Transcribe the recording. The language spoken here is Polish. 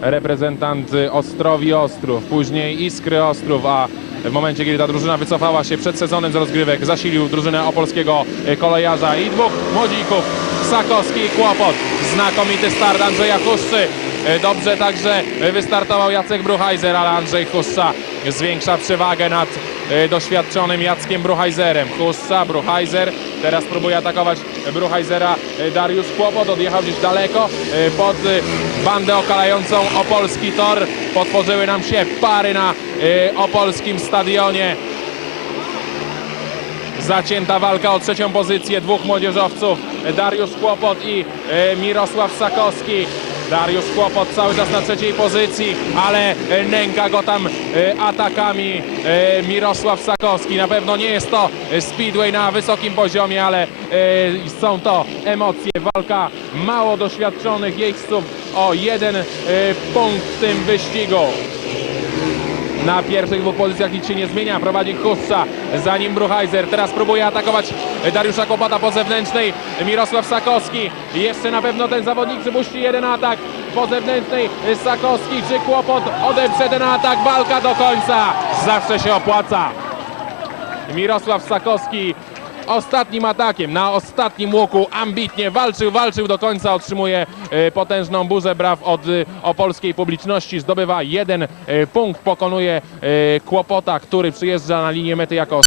reprezentant Ostrowi Ostrów, później Iskry Ostrów, a w momencie, kiedy ta drużyna wycofała się przed sezonem z rozgrywek, zasilił drużynę opolskiego kolejarza i dwóch młodzików, Sakowski i Kłopot. Znakomity start Andrzeja Huszczy. Dobrze także wystartował Jacek Bruchajzer, ale Andrzej Huszcza zwiększa przewagę nad e, doświadczonym Jackiem Bruchajzerem. Huszcza, Bruchajzer, teraz próbuje atakować Bruchajzera e, Dariusz Kłopot, odjechał gdzieś daleko e, pod e, bandę okalającą Opolski Tor. Potworzyły nam się pary na e, opolskim stadionie. Zacięta walka o trzecią pozycję dwóch młodzieżowców, Dariusz Kłopot i e, Mirosław Sakowski. Dariusz Kłopot cały czas na trzeciej pozycji, ale e, nęka go tam e, atakami e, Mirosław Sakowski. Na pewno nie jest to speedway na wysokim poziomie, ale są to emocje, walka mało doświadczonych jeźdźców o jeden punkt w tym wyścigu. Na pierwszych dwóch pozycjach nic się nie zmienia. Prowadzi Huszcza, za nim Bruchajzer. Teraz próbuje atakować Dariusza Kłopota po zewnętrznej. Mirosław Sakowski. Jeszcze na pewno ten zawodnik przypuści jeden atak po zewnętrznej. Sakowski czy Kłopot odeprze ten atak. Walka do końca. Zawsze się opłaca. Mirosław Sakowski ostatnim atakiem, na ostatnim łoku ambitnie walczył, walczył do końca, otrzymuje e, potężną burzę braw od e, opolskiej publiczności, zdobywa jeden e, punkt, pokonuje Kłopota, który przyjeżdża na linię mety jako